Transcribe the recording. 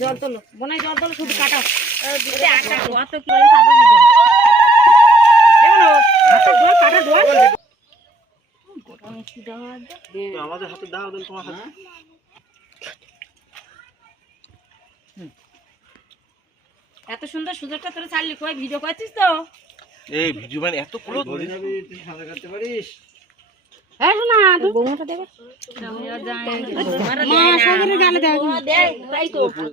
জল তোলো বোনাই জল তোলো অত কি আমাদের হাতে দাও দেন তোমার হাতে। এত সুন্দর সুযোগটা তোরা ছাড়লি কয় ভিডিও করছিস তো? এই ভিডিও মানে এত ক্লোজ সাদা করতে পারিস? হ্যাঁ শোনা মা সাগরে তাই তো।